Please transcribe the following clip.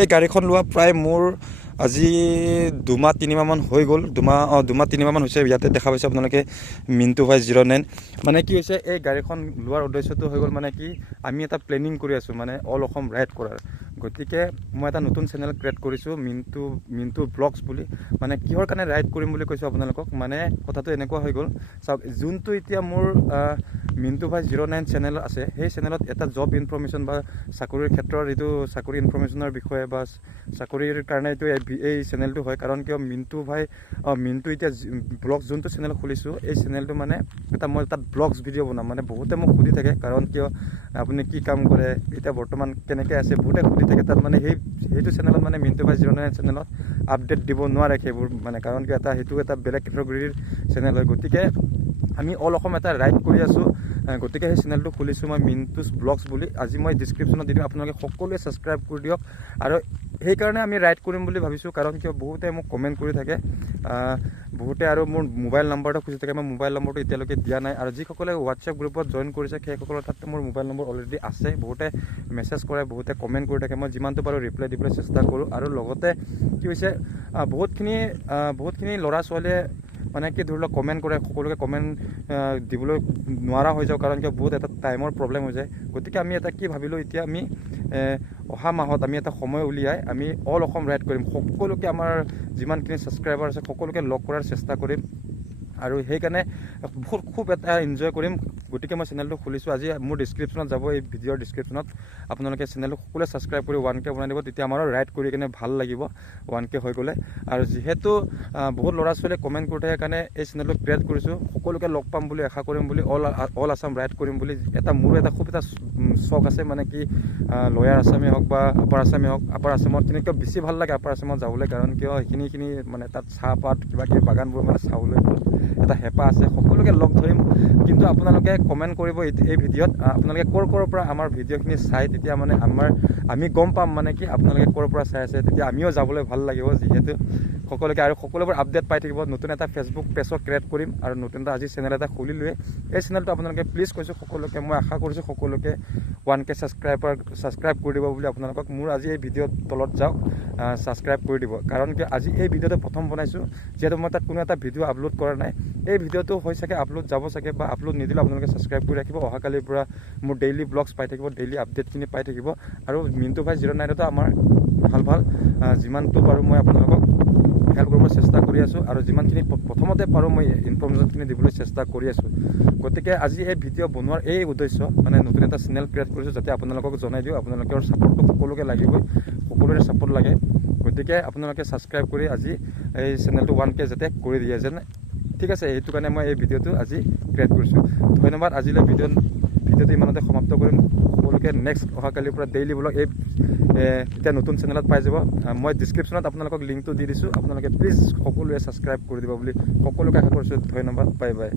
এই গাড়ীখন লোৱা প্ৰায় মোৰ আজি 2-3 মাহমান হৈ গ'ল। 2-3 মাহমান হৈছে। ইয়াতে দেখা পাইছে আপোনালোকে মিণ্টু ভাই 09। মানে কি হৈছে, এই গাড়ীখন লোৱাৰ উদ্দেশ্যটো হৈ গ'ল মানে কি, আমি এটা প্লেনিং কৰি আছোঁ মানে অল অসম ৰাইড কৰাৰ। গতিকে মই এটা নতুন চেনেল ক্ৰিয়েট কৰিছোঁ, মিণ্টু ব্লগছ বুলি। মানে কিহৰ কাৰণে ৰাইড কৰিম বুলি কৈছোঁ আপোনালোকক, মানে কথাটো এনেকুৱা হৈ গ'ল। চাওক, যোনটো এতিয়া মোৰ মিণ্টু ভাই 09 চেনেল আছে, সেই চেনেলত এটা জব ইনফৰমেশ্যন বা চাকৰিৰ ক্ষেত্ৰৰ এইটো চাকৰি ইনফৰমেশ্যনৰ বিষয়ে বা চাকৰিৰ কাৰণে এইটো এই চেনেলটো হয়। কাৰণ কিয়, মিণ্টু এতিয়া ব্লগছ যোনটো চেনেল খুলিছোঁ, এই চেনেলটো মানে মই তাত ব্লগছ ভিডিঅ' বনাম। মানে বহুতে মোক সুধি থাকে, কাৰণ কিয় আপুনি কি কাম কৰে, এতিয়া বৰ্তমান কেনেকৈ আছে, বহুতে সুধি থাকে। তাত মানে সেইটো চেনেলত মানে মিণ্টু ভাই 09 চেনেলত আপডেট দিব নোৱাৰে সেইবোৰ, মানে কাৰণ কিয় সেইটো এটা বেলেগ কেটেগৰীৰ চেনেল হয়। গতিকে আমি অল অসম এটা ৰাইড কৰি আছোঁ। গতিকে সেই চেনেলটো খুলিছোঁ মই মিণ্টুছ ব্লগছ বুলি। আজি মই ডিছক্ৰিপশ্যনত দি দিম, আপোনালোকে সকলোৱে ছাবস্ক্ৰাইব কৰি দিয়ক। আৰু সেইকাৰণে আমি ৰাইড কৰিম বুলি ভাবিছোঁ, কাৰণ কিয় বহুতে মোক কমেণ্ট কৰি থাকে, বহুতে আৰু মোৰ মোবাইল নাম্বাৰটো খুজি থাকে। মই মোবাইল নম্বৰটো এতিয়ালৈকে দিয়া নাই। আৰু যিসকলে হোৱাটছএপ গ্ৰুপত জইন কৰিছে, সেইসকলৰ তাত মোৰ মোবাইল নম্বৰ অলৰেডি আছে। বহুতে মেছেজ কৰে, বহুতে কমেণ্ট কৰি থাকে। মই যিমানটো পাৰোঁ ৰিপ্লাই দিবলৈ চেষ্টা কৰোঁ। আৰু লগতে কি হৈছে, বহুতখিনি ল'ৰা ছোৱালীয়ে মানে কি ধৰি লওক কমেণ্ট কৰে, সকলোকে কমেণ্ট দিবলৈ নোৱাৰা হৈ যাওঁ, কাৰণ কিয় বহুত এটা টাইমৰ প্ৰব্লেম হৈ যায়। গতিকে আমি এটা কি ভাবিলোঁ, এতিয়া আমি অহা মাহত আমি এটা সময় উলিয়াই আমি অল অসম ৰাইড কৰিম। সকলোকে আমাৰ যিমানখিনি ছাবস্ক্ৰাইবাৰ আছে সকলোকে লগ কৰাৰ চেষ্টা কৰিম, আৰু সেইকাৰণে খুব এটা এনজয় কৰিম। গতিকে মই চেনেলটো খুলিছোঁ। আজি মোৰ ডিছক্ৰিপশ্যনত যাব, এই ভিডিঅ'ৰ ডিছক্ৰিপশ্যনত আপোনালোকে চেনেলটো সকলোৱে ছাবস্ক্ৰাইব কৰি 1K বনাই দিব। তেতিয়া আমাৰো ৰাইড কৰি কিনে ভাল লাগিব 1K হৈ গ'লে। আৰু যিহেতু বহুত ল'ৰা ছোৱালীয়ে কমেণ্ট কৰি থাকে কাৰণে এই চেনেলটো ক্ৰিয়েট কৰিছোঁ, সকলোকে লগ পাম বুলি আশা কৰিম বুলি, অল আছাম ৰাইড কৰিম বুলি। মোৰো এটা খুব এটা চখ আছে, মানে কি লয়াৰ আছামেই হওক বা আপাৰ আছামেই হওক। আপাৰ আছামত তেনেকৈ বেছি ভাল লাগে আপাৰ আছামত যাবলৈ, কাৰণ কিয় সেইখিনি মানে তাত চাহপাত কিবা কিবি বাগানবোৰ মানে চাবলৈ এটা হেঁপাহ আছে। সকলোকে লগ ধৰিম। কিন্তু আপোনালোকে কমেণ্ট কৰিব এই ভিডিঅ'ত, আপোনালোকে ক'ৰ পৰা আমাৰ ভিডিঅ'খিনি চাই, তেতিয়া মানে আমি গম পাম মানে কি আপোনালোকে ক'ৰ পৰা চাই আছে। তেতিয়া আমিও যাবলৈ ভাল লাগিব, যিহেতু সকলোকে আৰু সকলোবোৰ আপডেট পাই থাকিব। নতুন এটা ফেচবুক পেজো ক্ৰিয়েট কৰিম, আৰু নতুন এটা আজি চেনেল এটা খুলিলোৱে। এই চেনেলটো আপোনালোকে প্লিজ কৈছোঁ সকলোকে, মই আশা কৰিছোঁ সকলোকে 1K ছাবস্ক্ৰাইব কৰি দিব বুলি আপোনালোকক। মোৰ আজি এই ভিডিঅ'ৰ তলত যাওক, ছাবস্ক্ৰাইব কৰি দিব। কাৰণ কি আজি এই ভিডিঅ'টো প্ৰথম বনাইছোঁ, যিহেতু মই তাত কোনো এটা ভিডিঅ' আপলোড কৰা নাই। এই ভিডিঅ'টো হৈ চাগে আপলোড যাব চাগে, বা আপলোড নিদিলেও আপোনালোকে ছাবস্ক্ৰাইব কৰি ৰাখিব। অহাকালিৰ পৰা মোৰ ডেইলি ব্লগছ পাই থাকিব, ডেইলি আপডেটখিনি পাই থাকিব। আৰু মিণ্টু ভাই 09তো আমাৰ ভাল যিমানটো পাৰোঁ মই আপোনালোকক হেল্প কৰিব চেষ্টা কৰি আছোঁ, আৰু যিমানখিনি প্ৰথমতে পাৰোঁ মই ইনফৰমেশ্যনখিনি দিবলৈ চেষ্টা কৰি আছোঁ। গতিকে আজি এই ভিডিঅ' বনোৱাৰ এই উদ্দেশ্য, মানে নতুন এটা চেনেল ক্ৰিয়েট কৰিছোঁ যাতে আপোনালোকক জনাই দিওঁ। আপোনালোকৰ ছাপোৰ্টটো সকলোকে লাগিবই, সকলোৰে ছাপোৰ্ট লাগে। গতিকে আপোনালোকে ছাবস্ক্ৰাইব কৰি আজি এই চেনেলটো 1K যাতে কৰি দিয়ে যেন, ঠিক আছে। সেইটো কাৰণে মই এই ভিডিঅ'টো আজি ক্ৰিয়েট কৰিছোঁ। ধন্যবাদ। আজিলৈ ভিডিঅ'টো ইমানতে সমাপ্ত কৰিম। সকলোকে নেক্সট অহাকালিৰ পৰা ডেইলি ব্লগ এতিয়া নতুন চেনেলত পাই যাব। মই ডিছক্ৰিপশ্যনত আপোনালোকক লিংকটো দি দিছোঁ, আপোনালোকে প্লিজ সকলোৱে ছাবস্ক্ৰাইব কৰি দিব বুলি সকলোকে আশা কৰিছোঁ। ধন্যবাদ, বাই বাই।